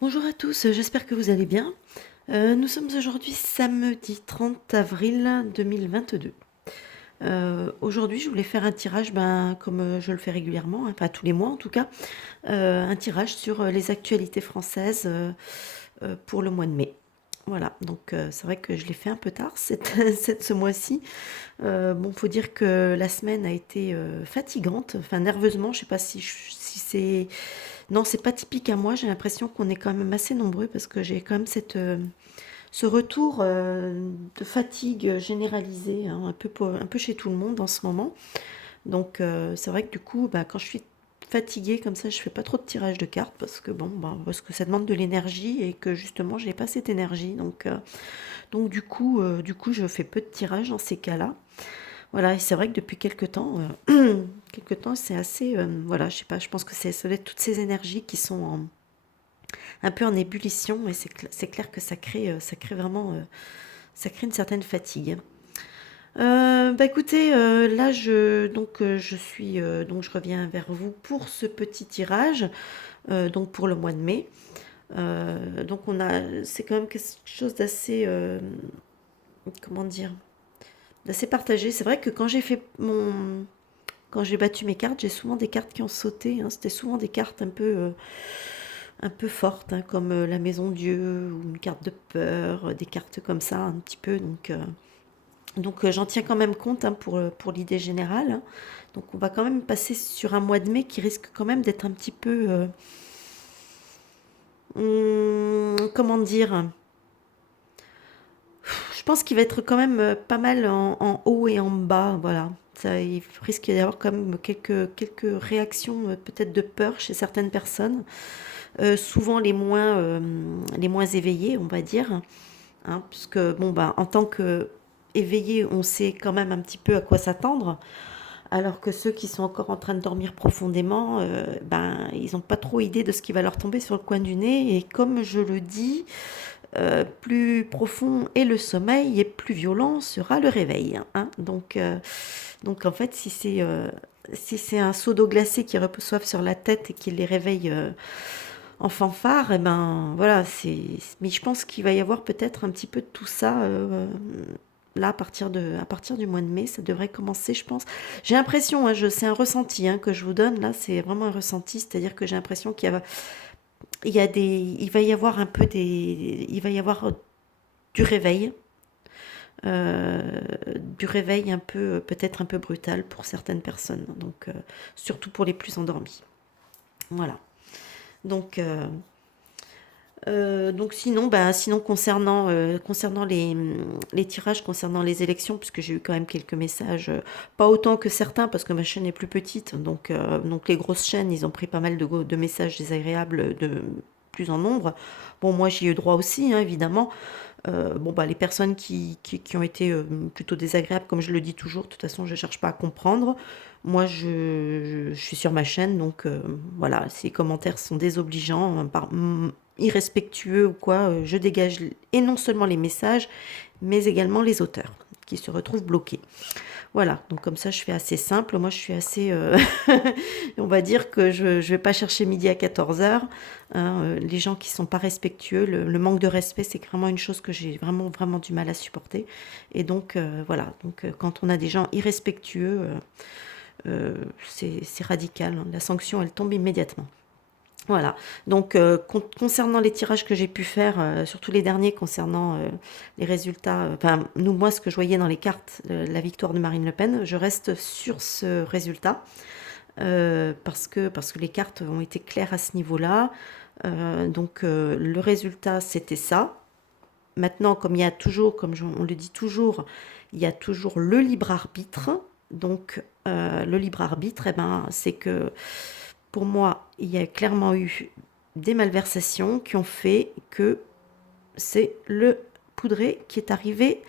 Bonjour à tous, j'espère que vous allez bien. Nous sommes aujourd'hui samedi 30 avril 2022. Aujourd'hui, je voulais faire un tirage, comme je le fais régulièrement, hein, enfin tous les mois en tout cas, un tirage sur les actualités françaises pour le mois de mai. Voilà, donc c'est vrai que je l'ai fait un peu tard ce mois-ci. Bon, faut dire que la semaine a été fatigante, enfin nerveusement, je sais pas si c'est non, c'est pas typique à moi. J'ai l'impression qu'on est quand même assez nombreux parce que j'ai quand même ce retour de fatigue généralisée, hein, un peu chez tout le monde en ce moment. Donc, c'est vrai que du coup, quand je suis fatiguée comme ça, je fais pas trop de tirage de cartes parce que bon, parce que ça demande de l'énergie et que justement, j'ai pas cette énergie. Donc du coup, je fais peu de tirages dans ces cas-là. Voilà, et c'est vrai que depuis quelque temps, c'est assez, voilà, je sais pas, je pense que ça doit être toutes ces énergies qui sont un peu en ébullition et c'est clair que ça crée vraiment, ça crée une certaine fatigue. Écoutez, là je reviens vers vous pour ce petit tirage, donc pour le mois de mai. C'est quand même quelque chose d'assez, comment dire, d'assez partagé. C'est vrai que quand j'ai battu mes cartes, j'ai souvent des cartes qui ont sauté, hein. C'était souvent des cartes un peu fortes, hein, comme la Maison Dieu ou une carte de peur, des cartes comme ça un petit peu. J'en tiens quand même compte, hein, pour l'idée générale, hein. Donc on va quand même passer sur un mois de mai qui risque quand même d'être un petit peu, comment dire, je pense qu'il va être quand même pas mal en haut et en bas, voilà. Ça, il risque d'y avoir quand même quelques réactions peut-être de peur chez certaines personnes, souvent les moins éveillées, on va dire, hein, puisque bon, en tant que éveillé, on sait quand même un petit peu à quoi s'attendre, alors que ceux qui sont encore en train de dormir profondément, ils n'ont pas trop idée de ce qui va leur tomber sur le coin du nez. Et comme je le dis, plus profond est le sommeil et plus violent sera le réveil, hein. Donc en fait, si c'est un seau d'eau glacée qui reçoivent sur la tête et qui les réveille en fanfare, et ben voilà, mais je pense qu'il va y avoir peut-être un petit peu de tout ça là à partir du mois de mai, ça devrait commencer, je pense. J'ai l'impression, hein, c'est un ressenti, hein, que je vous donne là, c'est vraiment un ressenti, c'est-à-dire que j'ai l'impression il va y avoir il va y avoir du réveil, euh, du réveil un peu, peut-être un peu brutal pour certaines personnes, surtout pour les plus endormis. Voilà. Donc, euh, sinon concernant les tirages concernant les élections, puisque j'ai eu quand même quelques messages, pas autant que certains parce que ma chaîne est plus petite, donc les grosses chaînes, ils ont pris pas mal de messages désagréables de plus en nombre. Bon, moi j'y ai eu droit aussi, hein, évidemment. Les personnes qui ont été plutôt désagréables, comme je le dis toujours, de toute façon, je ne cherche pas à comprendre. Moi, je suis sur ma chaîne, donc voilà, si les commentaires sont désobligeants, irrespectueux ou quoi, je dégage et non seulement les messages, mais également les auteurs qui se retrouvent bloqués. Voilà, donc comme ça, je fais assez simple. Moi, je suis assez... on va dire que je ne vais pas chercher midi à 14 heures, hein. Les gens qui ne sont pas respectueux, le manque de respect, c'est vraiment une chose que j'ai vraiment, vraiment du mal à supporter. Et donc, voilà, quand on a des gens irrespectueux, c'est radical, hein. La sanction, elle tombe immédiatement. Voilà. Concernant les tirages que j'ai pu faire, surtout les derniers concernant les résultats, moi, ce que je voyais dans les cartes, la victoire de Marine Le Pen, je reste sur ce résultat parce que les cartes ont été claires à ce niveau-là. Le résultat, c'était ça. Maintenant, comme il y a toujours, on le dit toujours, il y a toujours le libre arbitre. Le libre arbitre, c'est que pour moi, il y a clairement eu des malversations qui ont fait que c'est le Poudré qui est arrivé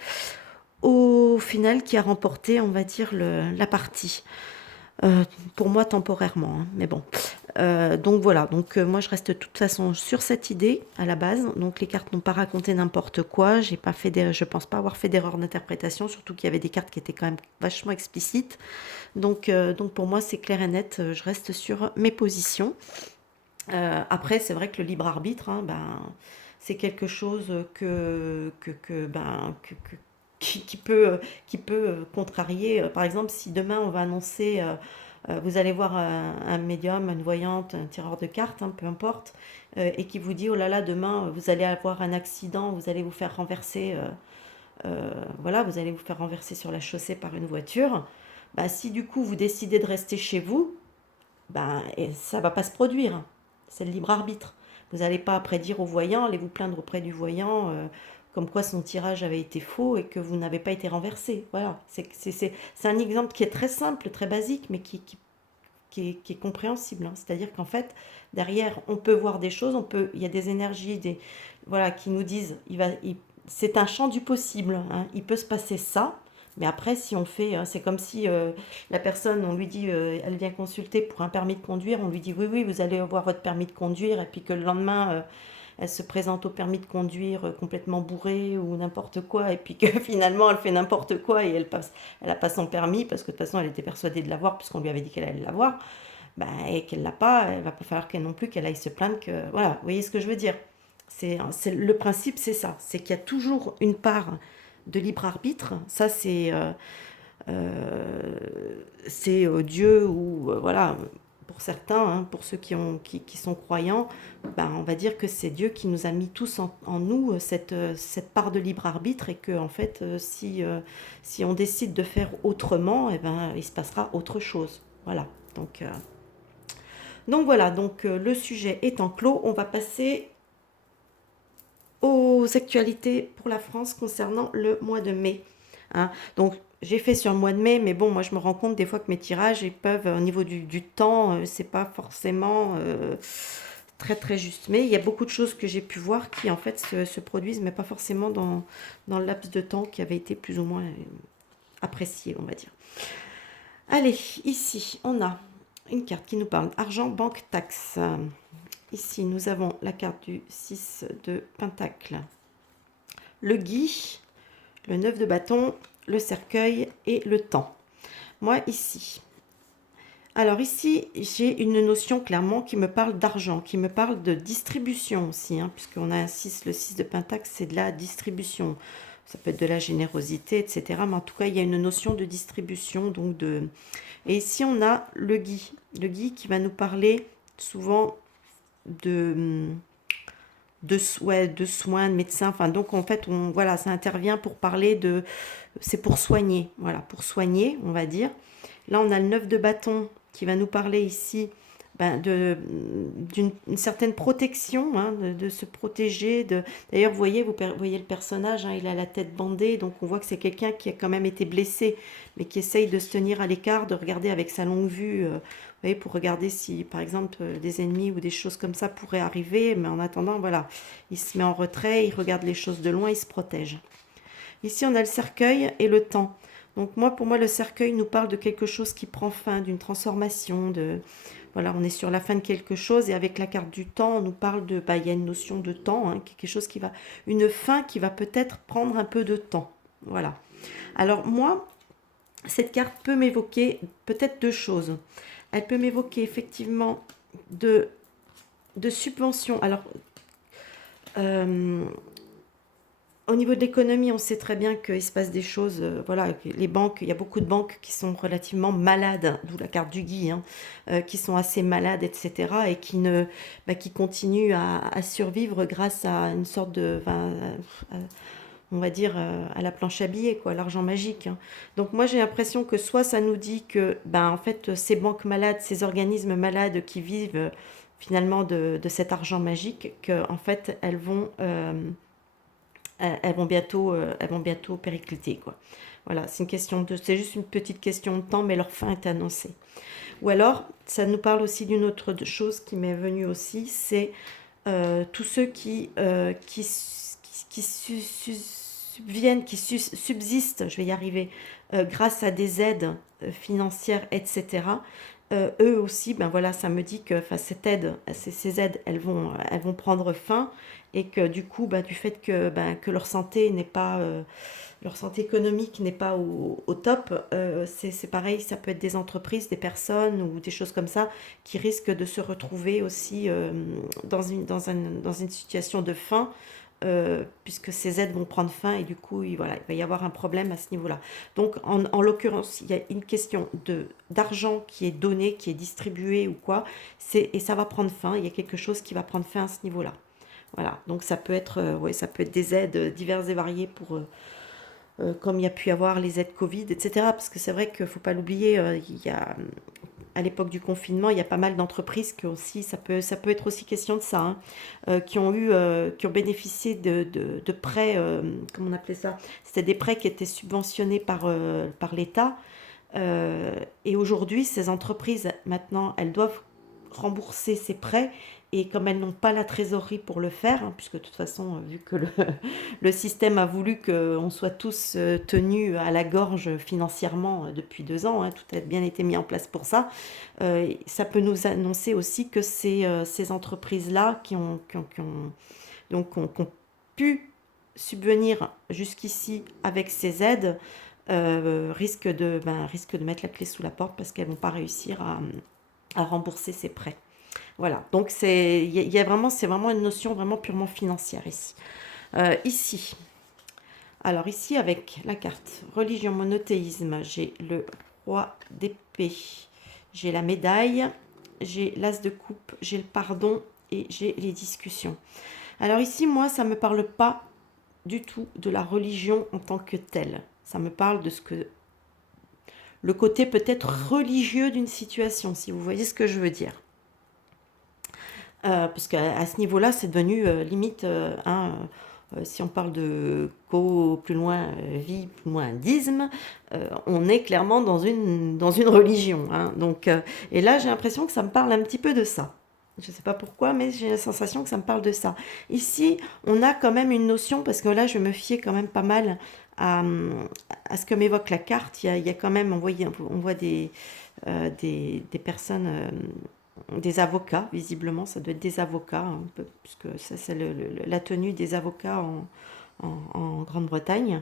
au final, qui a remporté, on va dire, la partie. Pour moi, temporairement, hein, mais bon. Donc voilà, moi je reste de toute façon sur cette idée à la base. Donc les cartes n'ont pas raconté n'importe quoi. Je pense pas avoir fait d'erreur d'interprétation, surtout qu'il y avait des cartes qui étaient quand même vachement explicites. Donc pour moi c'est clair et net. Je reste sur mes positions. Après, c'est vrai que le libre arbitre, hein, c'est quelque chose qui peut contrarier. Par exemple, si demain on va annoncer, vous allez voir un médium, une voyante, un tireur de cartes, hein, peu importe, et qui vous dit, oh là là, demain vous allez avoir un accident, vous allez vous faire renverser, voilà, vous allez vous faire renverser sur la chaussée par une voiture. Bah, si du coup vous décidez de rester chez vous, et ça va pas se produire. C'est le libre arbitre. Vous n'allez pas après dire au voyant, allez vous plaindre auprès du voyant, comme quoi son tirage avait été faux et que vous n'avez pas été renversé. Voilà, c'est un exemple qui est très simple, très basique, mais qui est compréhensible, hein. C'est-à-dire qu'en fait, derrière, on peut voir des choses, il y a des énergies, voilà, qui nous disent, c'est un champ du possible, hein. Il peut se passer ça, mais après, si on fait, c'est comme si la personne, on lui dit, elle vient consulter pour un permis de conduire, on lui dit, oui, oui, vous allez avoir votre permis de conduire, et puis que le lendemain, elle se présente au permis de conduire complètement bourrée ou n'importe quoi, et puis que finalement, elle fait n'importe quoi et elle a pas son permis, parce que de toute façon, elle était persuadée de l'avoir, puisqu'on lui avait dit qu'elle allait l'avoir, et qu'elle l'a pas, elle va pas falloir qu'elle non plus qu'elle aille se plaindre que, voilà, vous voyez ce que je veux dire. Le principe, c'est ça, c'est qu'il y a toujours une part de libre arbitre. Ça, euh, c'est Dieu ou voilà, pour certains, hein, pour ceux qui sont croyants, on va dire que c'est Dieu qui nous a mis tous en nous cette part de libre arbitre, et que en fait, si on décide de faire autrement, il se passera autre chose. Voilà. Donc voilà, le sujet étant clos, on va passer aux actualités pour la France concernant le mois de mai, hein. Donc j'ai fait sur le mois de mai, mais bon, moi je me rends compte des fois que mes tirages, ils peuvent, au niveau du temps, c'est pas forcément très très juste. Mais il y a beaucoup de choses que j'ai pu voir qui en fait se produisent, mais pas forcément dans le laps de temps qui avait été plus ou moins apprécié, on va dire. Allez, ici on a une carte qui nous parle argent, banque, taxe. Ici, nous avons la carte du 6 de Pentacle, le gui, le 9 de bâton, le cercueil et le temps. Moi, ici. Alors ici, j'ai une notion clairement qui me parle d'argent, qui me parle de distribution aussi, hein, puisqu'on a un 6, le 6 de Pentacle, c'est de la distribution. Ça peut être de la générosité, etc. Mais en tout cas, il y a une notion de distribution. Et ici, on a le gui. Le gui qui va nous parler souvent de, de soins, de médecins. Enfin, donc en fait, voilà, ça intervient pour parler c'est pour soigner, voilà, pour soigner, on va dire. Là, on a le 9 de bâton qui va nous parler ici d'une certaine protection, hein, de se protéger. D'ailleurs, vous voyez le personnage, hein, il a la tête bandée, donc on voit que c'est quelqu'un qui a quand même été blessé, mais qui essaye de se tenir à l'écart, de regarder avec sa longue vue, vous voyez, pour regarder si, par exemple, des ennemis ou des choses comme ça pourraient arriver. Mais en attendant, voilà, il se met en retrait, il regarde les choses de loin, il se protège. Ici, on a le cercueil et le temps. Donc pour moi, le cercueil nous parle de quelque chose qui prend fin, d'une transformation, voilà, on est sur la fin de quelque chose, et avec la carte du temps, on nous parle il y a une notion de temps, hein, quelque chose une fin qui va peut-être prendre un peu de temps. Voilà. Alors moi, cette carte peut m'évoquer peut-être deux choses. Elle peut m'évoquer effectivement de subventions. Alors, au niveau de l'économie, on sait très bien qu'il se passe des choses. Voilà, les banques, il y a beaucoup de banques qui sont relativement malades, d'où la carte du gui, hein, qui sont assez malades, etc. Et qui continuent à survivre grâce à une sorte on va dire, à la planche à billets, quoi, l'argent magique, hein. Donc moi, j'ai l'impression que soit ça nous dit que, en fait, ces banques malades, ces organismes malades qui vivent finalement de cet argent magique, que en fait, elles vont bientôt péricliter, quoi. Voilà, c'est juste une petite question de temps, mais leur fin est annoncée. Ou alors, ça nous parle aussi d'une autre chose qui m'est venue aussi, c'est tous ceux qui subviennent, subsistent, je vais y arriver, grâce à des aides financières, etc. eux aussi, ben voilà, ça me dit que enfin, cette aide, ces aides, elles vont prendre fin et que du coup, ben, du fait que, ben, que leur santé n'est pas, leur santé économique n'est pas au top, c'est pareil, ça peut être des entreprises, des personnes ou des choses comme ça qui risquent de se retrouver aussi dans une situation de faim puisque ces aides vont prendre fin et du coup, voilà, il va y avoir un problème à ce niveau-là. Donc, en l'occurrence, il y a une question d'argent qui est donné, qui est distribué ou quoi, et ça va prendre fin. Il y a quelque chose qui va prendre fin à ce niveau-là. Voilà, donc ça peut être, ouais, ça peut être des aides diverses et variées pour, comme il y a pu y avoir les aides Covid, etc. Parce que c'est vrai qu'il ne faut pas l'oublier, il y a à l'époque du confinement, il y a pas mal d'entreprises qui aussi, ça peut être aussi question de ça, hein, qui ont bénéficié de prêts, comment on appelait ça? C'était des prêts qui étaient subventionnés par l'État. Et aujourd'hui, ces entreprises, maintenant, elles doivent rembourser ces prêts. Et comme elles n'ont pas la trésorerie pour le faire, hein, puisque de toute façon, vu que le système a voulu qu'on soit tous tenus à la gorge financièrement depuis 2 ans, hein, tout a bien été mis en place pour ça, ça peut nous annoncer aussi que ces entreprises-là qui ont pu subvenir jusqu'ici avec ces aides, risquent de mettre la clé sous la porte parce qu'elles ne vont pas réussir à rembourser ces prêts. Voilà, donc c'est vraiment une notion vraiment purement financière ici. Ici, alors ici avec la carte religion monothéisme, j'ai le roi d'épée, j'ai la médaille, j'ai l'as de coupe, j'ai le pardon et j'ai les discussions. Alors ici, moi, ça ne me parle pas du tout de la religion en tant que telle. Ça me parle de ce que le côté peut-être religieux d'une situation, si vous voyez ce que je veux dire. Parce qu'à ce niveau-là, c'est devenu limite, si on parle de plus loin vie, plus loin d'isme, on est clairement dans une religion. Hein. Donc, et là, j'ai l'impression que ça me parle un petit peu de ça. Je ne sais pas pourquoi, mais j'ai la sensation que ça me parle de ça. Ici, on a quand même une notion, parce que là, je me fiais quand même pas mal à, à ce que m'évoque la carte. Il y a quand même, on voit des personnes, des avocats, visiblement, ça doit être des avocats, hein, puisque ça, c'est la tenue des avocats en Grande-Bretagne.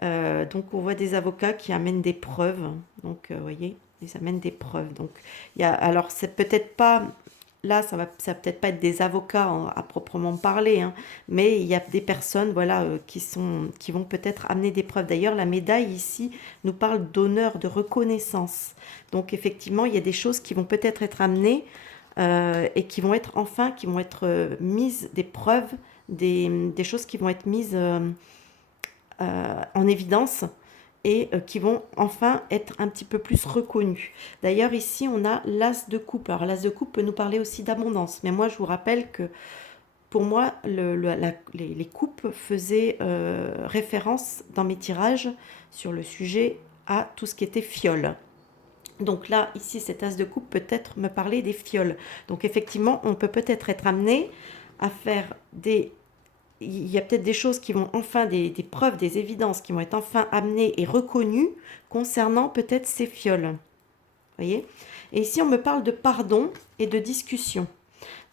Donc, on voit des avocats qui amènent des preuves. Donc, vous voyez, ils amènent des preuves. Donc, alors, c'est peut-être pas là, ça va peut-être pas être des avocats à proprement parler, hein, mais il y a des personnes, voilà, qui vont peut-être amener des preuves. D'ailleurs, la médaille ici nous parle d'honneur, de reconnaissance. Donc, effectivement, il y a des choses qui vont peut-être être amenées et qui vont être mises, des preuves, des choses qui vont être mises en évidence et qui vont enfin être un petit peu plus reconnus. D'ailleurs, ici, on a l'as de coupe. Alors, l'as de coupe peut nous parler aussi d'abondance, mais moi, je vous rappelle que pour moi, les coupes faisaient référence dans mes tirages sur le sujet à tout ce qui était fiole. Donc là, ici, cet as de coupe peut-être me parler des fioles. Donc effectivement, on peut peut-être être amené à faire il y a peut-être des choses qui vont enfin, des preuves, des évidences qui vont être enfin amenées et reconnues concernant peut-être ces fioles. Vous voyez? Et ici, on me parle de pardon et de discussion.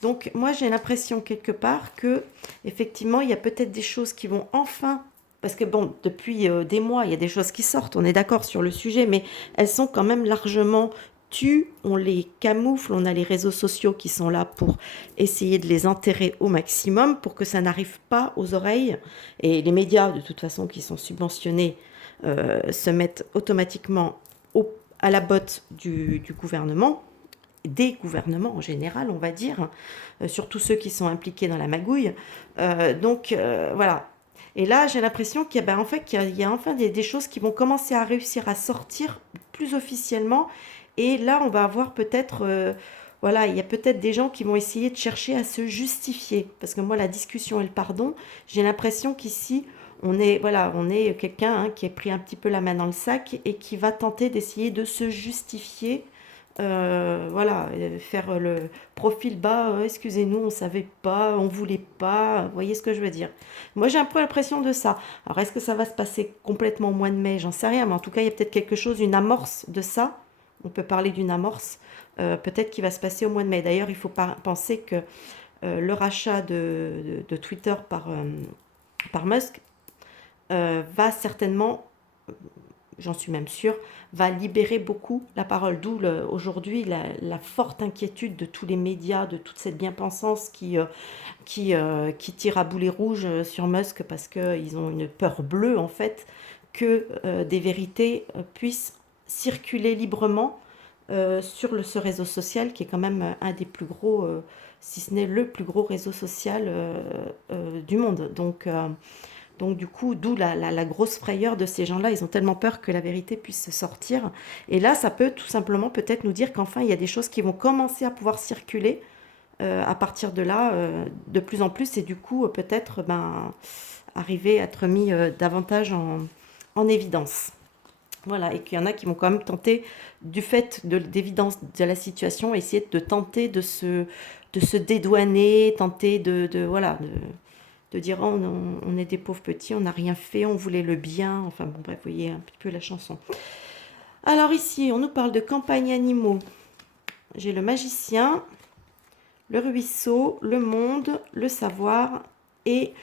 Donc, moi, j'ai l'impression quelque part que, effectivement, il y a peut-être des choses qui vont enfin. Parce que, bon, depuis des mois, il y a des choses qui sortent, on est d'accord sur le sujet, mais elles sont quand même largement tues. On les camoufle, on a les réseaux sociaux qui sont là pour essayer de les enterrer au maximum pour que ça n'arrive pas aux oreilles. Et les médias, de toute façon, qui sont subventionnés, se mettent automatiquement à la botte du gouvernement, des gouvernements en général, on va dire, surtout ceux qui sont impliqués dans la magouille. Donc voilà. Et là, j'ai l'impression qu'il y a enfin des choses qui vont commencer à réussir à sortir plus officiellement. Et là, on va avoir peut-être, voilà, il y a peut-être des gens qui vont essayer de chercher à se justifier. Parce que moi, la discussion et le pardon, j'ai l'impression qu'ici, on est quelqu'un qui a pris un petit peu la main dans le sac et qui va tenter d'essayer de se justifier voilà, faire le profil bas, excusez-nous, on ne savait pas, on ne voulait pas, vous voyez ce que je veux dire. Moi j'ai un peu l'impression de ça. Alors est-ce que ça va se passer complètement au mois de mai? J'en sais rien, mais en tout cas il y a peut-être quelque chose, une amorce de ça On peut parler d'une amorce, peut-être qui va se passer au mois de mai. D'ailleurs, il faut penser que le rachat de Twitter par Musk va certainement, j'en suis même sûre, va libérer beaucoup la parole. D'où aujourd'hui la forte inquiétude de tous les médias, de toute cette bien-pensance qui tire à boulet rouge sur Musk parce qu'ils ont une peur bleue en fait que des vérités puissent circuler librement ce réseau social qui est quand même un des plus gros, si ce n'est le plus gros réseau social du monde. Donc du coup, d'où la grosse frayeur de ces gens-là. Ils ont tellement peur que la vérité puisse sortir. Et là, ça peut tout simplement peut-être nous dire qu'enfin, il y a des choses qui vont commencer à pouvoir circuler à partir de là, de plus en plus. Et du coup, peut-être arriver à être mis davantage en évidence. Voilà, et qu'il y en a qui vont quand même tenter, du fait d'évidence de la situation, essayer de tenter de se dédouaner, tenter voilà, de dire oh, on est des pauvres petits, on n'a rien fait, on voulait le bien. Enfin bon, bref, vous voyez un petit peu la chanson. Alors ici, on nous parle de campagne animaux. J'ai le magicien, le ruisseau, le monde, le savoir et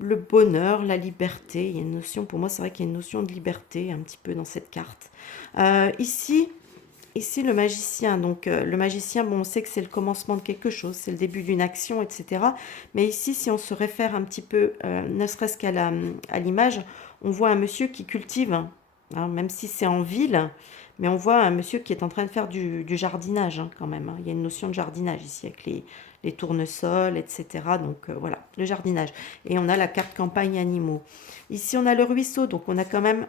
le bonheur, la liberté. Il y a une notion, pour moi, c'est vrai qu'il y a une notion de liberté un petit peu dans cette carte. Ici, le magicien. Donc, le magicien, bon, on sait que c'est le commencement de quelque chose, c'est le début d'une action, etc. Mais ici, si on se réfère un petit peu, ne serait-ce à l'image, on voit un monsieur qui cultive, hein, même si c'est en ville, mais on voit un monsieur qui est en train de faire du jardinage, hein, quand même. Hein. Il y a une notion de jardinage ici avec les tournesols, etc. Donc voilà, le jardinage. Et on a la carte campagne animaux. Ici, on a le ruisseau, donc on a quand même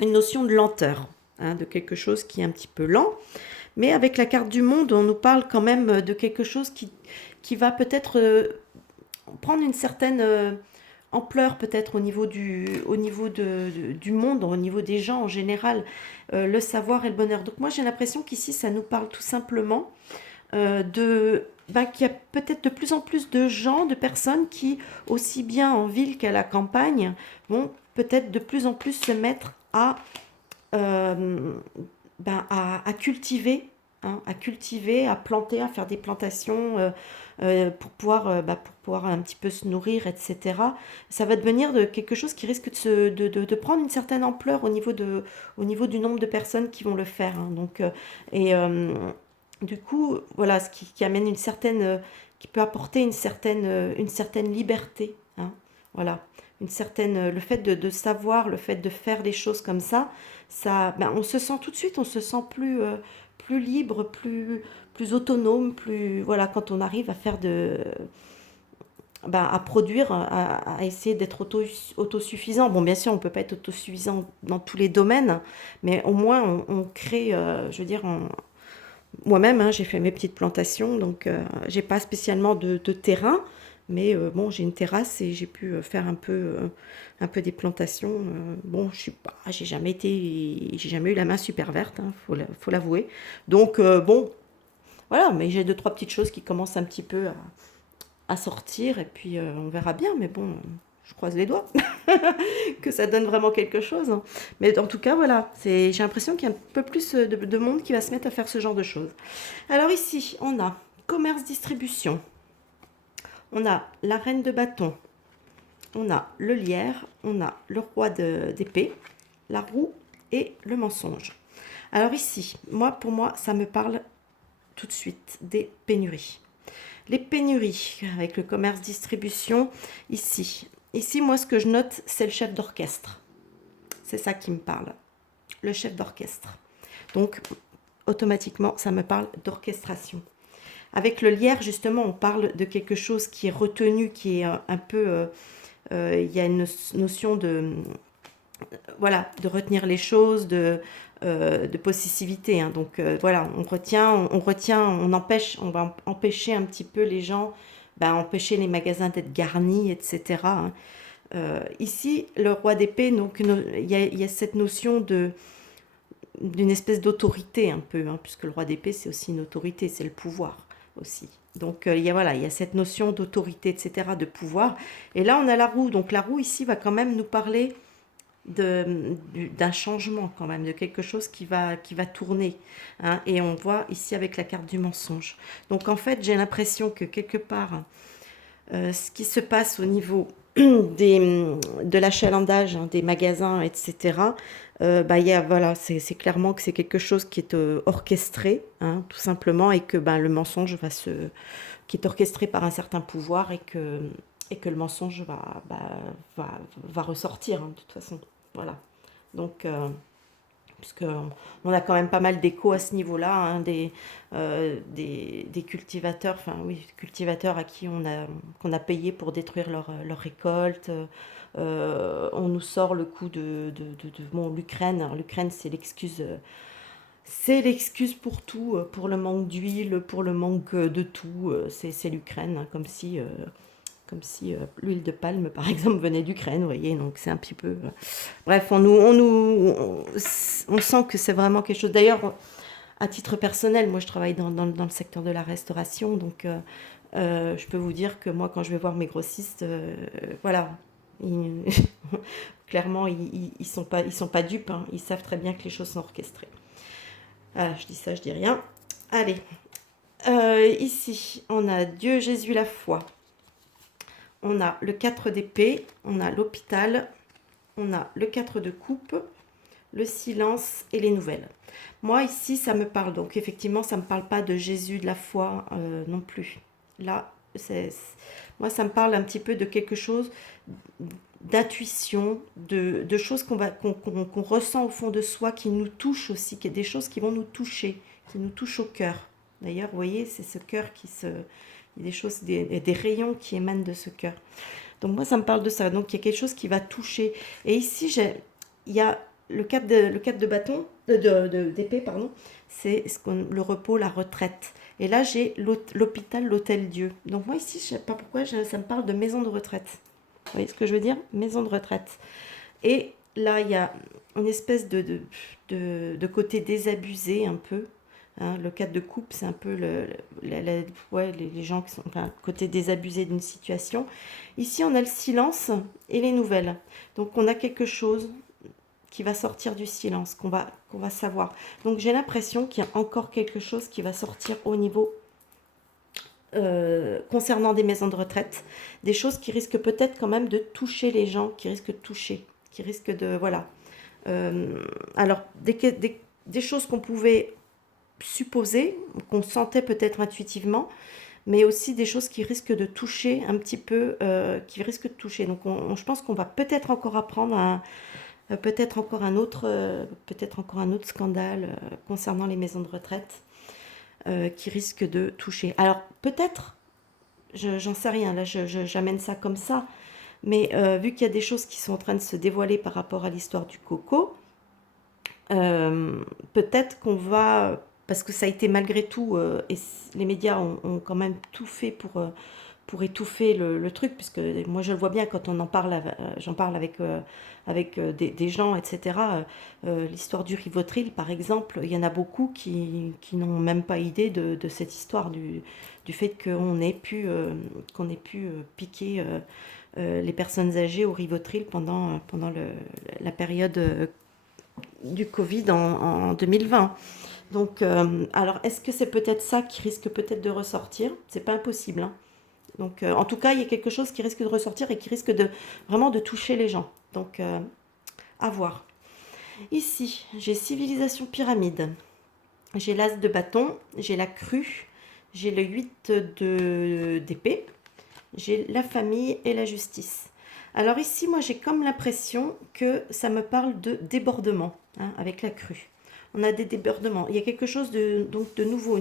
une notion de lenteur, hein, de quelque chose qui est un petit peu lent. Mais avec la carte du monde, on nous parle quand même de quelque chose qui va peut-être prendre une certaine ampleur peut-être au niveau du monde, au niveau des gens en général, le savoir et le bonheur. Donc moi j'ai l'impression qu'ici ça nous parle tout simplement qu'il y a peut-être de plus en plus de gens, de personnes qui, aussi bien en ville qu'à la campagne, vont peut-être de plus en plus se mettre euh, à cultiver, hein, à cultiver, à planter, à faire des plantations pour pouvoir un petit peu se nourrir, etc. Ça va devenir quelque chose qui risque de prendre une certaine ampleur au niveau du nombre de personnes qui vont le faire. Hein. Donc, et du coup, voilà, ce qui amène qui peut apporter une certaine liberté. Hein. Voilà, le fait de savoir, le fait de faire les choses comme ça, on se sent tout de suite, on se sent plus libre, plus autonome, voilà, quand on arrive à faire à produire, à essayer d'être autosuffisant. Bon, bien sûr, on ne peut pas être autosuffisant dans tous les domaines, mais au moins on crée, je veux dire, moi-même, hein, j'ai fait mes petites plantations, donc j'ai pas spécialement de terrain, mais bon, j'ai une terrasse et j'ai pu faire un peu des plantations. Bon, j'ai jamais eu la main super verte, hein, faut l'avouer. Donc bon, voilà, mais j'ai deux trois petites choses qui commencent un petit peu à sortir et puis on verra bien. Mais bon, je croise les doigts que ça donne vraiment quelque chose. Hein. Mais en tout cas, voilà, j'ai l'impression qu'il y a un peu plus de monde qui va se mettre à faire ce genre de choses. Alors ici, on a commerce-distribution, on a la reine de bâton, on a le lierre, on a le roi d'épée, la roue et le mensonge. Alors ici, pour moi, ça me parle tout de suite des pénuries. Les pénuries avec le commerce-distribution, ici. Ici, moi, ce que je note, c'est le chef d'orchestre. C'est ça qui me parle, le chef d'orchestre. Donc, automatiquement, ça me parle d'orchestration. Avec le lierre, justement, on parle de quelque chose qui est retenu, qui est un peu... il y a une notion voilà, de retenir les choses, de possessivité. Hein. Donc voilà, on retient, on va empêcher un petit peu les gens, empêcher les magasins d'être garnis, etc. Hein. Ici, le roi d'épée, donc il y a cette notion d'une espèce d'autorité un peu, hein, puisque le roi d'épée c'est aussi une autorité, c'est le pouvoir aussi. Donc il y a cette notion d'autorité, etc., de pouvoir. Et là on a la roue. Donc la roue ici va quand même nous parler d'un changement quand même, de quelque chose qui va tourner, hein. Et on voit ici avec la carte du mensonge. Donc en fait, j'ai l'impression que quelque part, ce qui se passe au niveau de l'achalandage, hein, des magasins, etc., bah, voilà, c'est clairement que c'est quelque chose qui est orchestré, hein, tout simplement, et que bah, le mensonge qui est orchestré par un certain pouvoir et que le mensonge va ressortir, hein, de toute façon. Voilà. Donc, puisque on a quand même pas mal d'échos à ce niveau-là, hein, des cultivateurs, enfin oui, cultivateurs à qui qu'on a payé pour détruire leur récolte. On nous sort le coup bon, l'Ukraine. Alors, l'Ukraine, c'est l'excuse pour tout, pour le manque d'huile, pour le manque de tout. C'est l'Ukraine, hein, comme si l'huile de palme, par exemple, venait d'Ukraine, vous voyez. Donc c'est un petit peu. Bref, on sent que c'est vraiment quelque chose. D'ailleurs, à titre personnel, moi, je travaille dans le secteur de la restauration, donc je peux vous dire que moi, quand je vais voir mes grossistes, voilà. Ils- clairement, ils sont pas dupes, hein. Ils savent très bien que les choses sont orchestrées. Voilà, je dis ça, je dis rien. Allez, ici, on a Dieu, Jésus, la foi. On a le 4 d'épée, on a l'hôpital, on a le 4 de coupe, le silence et les nouvelles. Moi, ici, ça me parle. Donc, effectivement, ça ne me parle pas de Jésus, de la foi non plus. Là, moi, ça me parle un petit peu de quelque chose d'intuition, de choses qu'on ressent au fond de soi, qui nous touchent aussi, qui est des choses qui vont nous toucher, qui nous touchent au cœur. D'ailleurs, vous voyez, c'est ce cœur il y a des choses, des rayons qui émanent de ce cœur. Donc moi, ça me parle de ça. Donc il y a quelque chose qui va toucher. Et ici, il y a le 4 de bâton, d'épée, pardon, c'est le repos, la retraite. Et là, j'ai l'hôpital, l'hôtel Dieu. Donc moi, ici, je ne sais pas pourquoi, ça me parle de maison de retraite. Vous voyez ce que je veux dire? Maison de retraite. Et là, il y a une espèce de côté désabusé un peu. Hein, le 4 de coupe, c'est un peu ouais, les gens qui sont, enfin, côté désabusé d'une situation. Ici, on a le silence et les nouvelles. Donc, on a quelque chose qui va sortir du silence, qu'on va savoir. Donc, j'ai l'impression qu'il y a encore quelque chose qui va sortir au niveau concernant des maisons de retraite, des choses qui risquent peut-être quand même de toucher les gens, qui risquent de toucher, qui risquent de... Voilà. Alors, des choses qu'on pouvait supposer, qu'on sentait peut-être intuitivement, mais aussi des choses qui risquent de toucher un petit peu, qui risquent de toucher. Donc je pense qu'on va peut-être encore apprendre peut-être encore un autre scandale concernant les maisons de retraite qui risque de toucher. Alors peut-être, j'en sais rien, là j'amène ça comme ça, mais vu qu'il y a des choses qui sont en train de se dévoiler par rapport à l'histoire du coco, peut-être qu'on va, parce que ça a été malgré tout, et les médias ont quand même tout fait pour étouffer le truc, puisque moi je le vois bien quand on en parle, j'en parle avec des gens, etc. L'histoire du Rivotril, par exemple, il y en a beaucoup qui n'ont même pas idée de cette histoire, du fait qu'on ait pu piquer les personnes âgées au Rivotril pendant la période du Covid en 2020. Donc, alors, est-ce que c'est peut-être ça qui risque peut-être de ressortir? C'est pas impossible, hein. Donc, en tout cas, il y a quelque chose qui risque de ressortir et qui risque vraiment de toucher les gens. Donc, à voir. Ici, j'ai civilisation pyramide. J'ai l'as de bâton, j'ai la crue, j'ai le 8 d'épée, j'ai la famille et la justice. Alors ici, moi, j'ai comme l'impression que ça me parle de débordement, hein, avec la crue. On a des débordements. Il y a quelque chose donc de nouveau,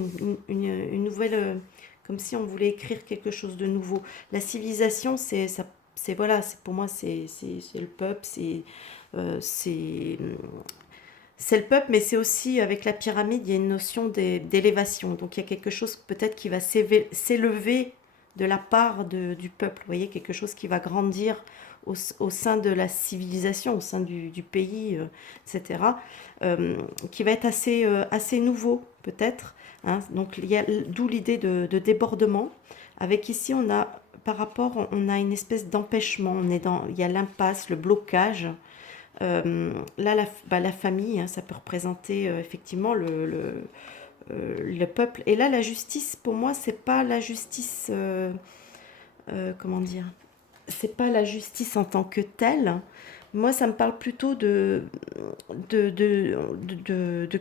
une nouvelle, comme si on voulait écrire quelque chose de nouveau. La civilisation, voilà, pour moi, c'est le peuple, c'est le peuple, mais c'est aussi, avec la pyramide, il y a une notion d'élévation. Donc il y a quelque chose peut-être qui va s'élever de la part du peuple. Vous voyez, quelque chose qui va grandir au sein de la civilisation, au sein du pays, etc., qui va être assez nouveau, peut-être. Hein. Donc il y a d'où l'idée de débordement. Avec ici, on a une espèce d'empêchement. Il y a l'impasse, le blocage. Là, la famille, hein, ça peut représenter effectivement le peuple. Et là, la justice, pour moi, c'est pas la justice, comment dire, c'est pas la justice en tant que telle. Moi, ça me parle plutôt de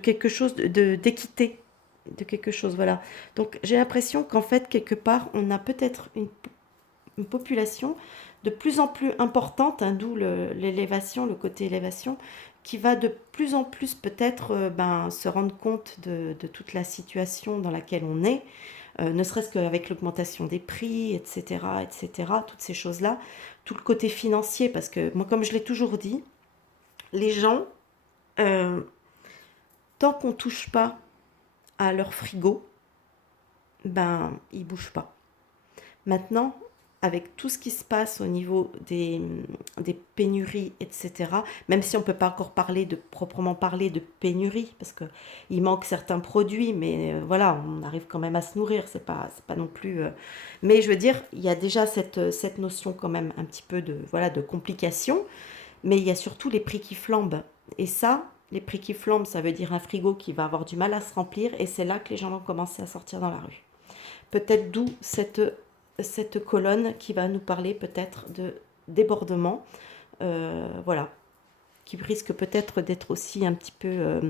quelque chose d'équité, de quelque chose, voilà. Donc, j'ai l'impression qu'en fait, quelque part, on a peut-être une population de plus en plus importante, hein, d'où l'élévation, le côté élévation, qui va de plus en plus peut-être se rendre compte de toute la situation dans laquelle on est, ne serait-ce qu'avec l'augmentation des prix, etc., etc., toutes ces choses-là, tout le côté financier, parce que moi, comme je l'ai toujours dit, les gens, euh, tant qu'on ne touche pas à leur frigo, ben, ils ne bougent pas. Maintenant, avec tout ce qui se passe au niveau des pénuries, etc., même si on ne peut pas encore proprement parler de pénurie, parce qu'il manque certains produits, mais voilà, on arrive quand même à se nourrir, c'est pas non plus... mais je veux dire, il y a déjà cette notion quand même un petit peu voilà, de complication, mais il y a surtout les prix qui flambent. Et ça, les prix qui flambent, ça veut dire un frigo qui va avoir du mal à se remplir, et c'est là que les gens vont commencer à sortir dans la rue. Peut-être d'où cette colonne qui va nous parler peut-être de débordement, voilà, qui risque peut-être d'être aussi un petit peu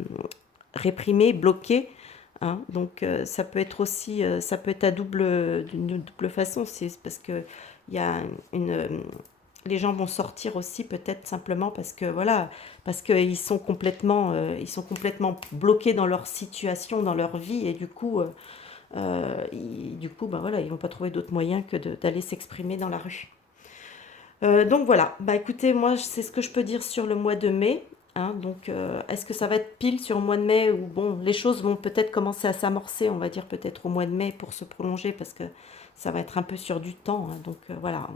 réprimé, bloqué. Hein. Donc ça peut être aussi, ça peut être d'une double façon, c'est parce que il y a les gens vont sortir aussi peut-être simplement parce que voilà, parce qu'ils sont ils sont complètement bloqués dans leur situation, dans leur vie, et du coup, ben voilà, ils vont pas trouver d'autre moyen que d'aller s'exprimer dans la rue. Donc voilà, bah écoutez, moi c'est ce que je peux dire sur le mois de mai. Hein, donc est-ce que ça va être pile sur le mois de mai, ou bon, les choses vont peut-être commencer à s'amorcer, on va dire peut-être au mois de mai pour se prolonger, parce que ça va être un peu sur du temps. Hein, donc voilà,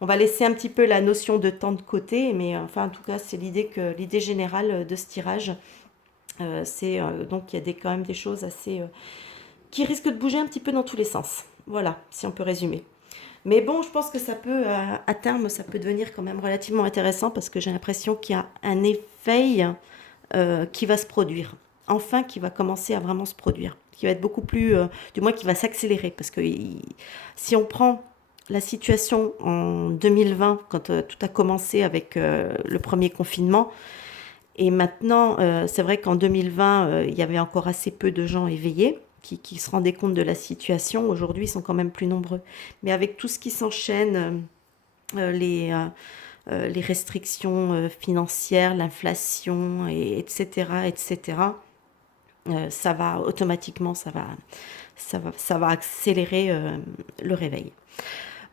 on va laisser un petit peu la notion de temps de côté, mais enfin en tout cas c'est l'idée générale de ce tirage. C'est donc il y a quand même des choses assez qui risque de bouger un petit peu dans tous les sens. Voilà, si on peut résumer. Mais bon, je pense que ça peut, à terme, ça peut devenir quand même relativement intéressant, parce que j'ai l'impression qu'il y a un éveil qui va se produire. Enfin, qui va commencer à vraiment se produire. Qui va être beaucoup plus, du moins qui va s'accélérer. Parce que si on prend la situation en 2020, quand tout a commencé avec le premier confinement, et maintenant, c'est vrai qu'en 2020, il y avait encore assez peu de gens éveillés qui se rendaient compte de la situation. Aujourd'hui, ils sont quand même plus nombreux. Mais avec tout ce qui s'enchaîne, les restrictions financières, l'inflation, etc., etc., ça va automatiquement, ça va accélérer le réveil.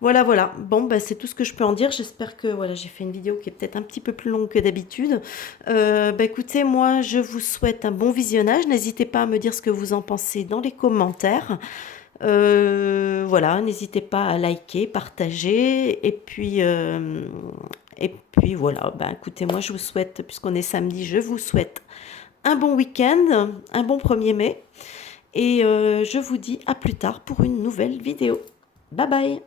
Voilà, voilà. Bon, bah, c'est tout ce que je peux en dire. J'espère que voilà, j'ai fait une vidéo qui est peut-être un petit peu plus longue que d'habitude. Bah, écoutez, moi, je vous souhaite un bon visionnage. N'hésitez pas à me dire ce que vous en pensez dans les commentaires. Voilà, n'hésitez pas à liker, partager. Et puis voilà, bah, écoutez, moi, je vous souhaite, puisqu'on est samedi, je vous souhaite un bon week-end, un bon 1er mai. Et je vous dis à plus tard pour une nouvelle vidéo. Bye bye!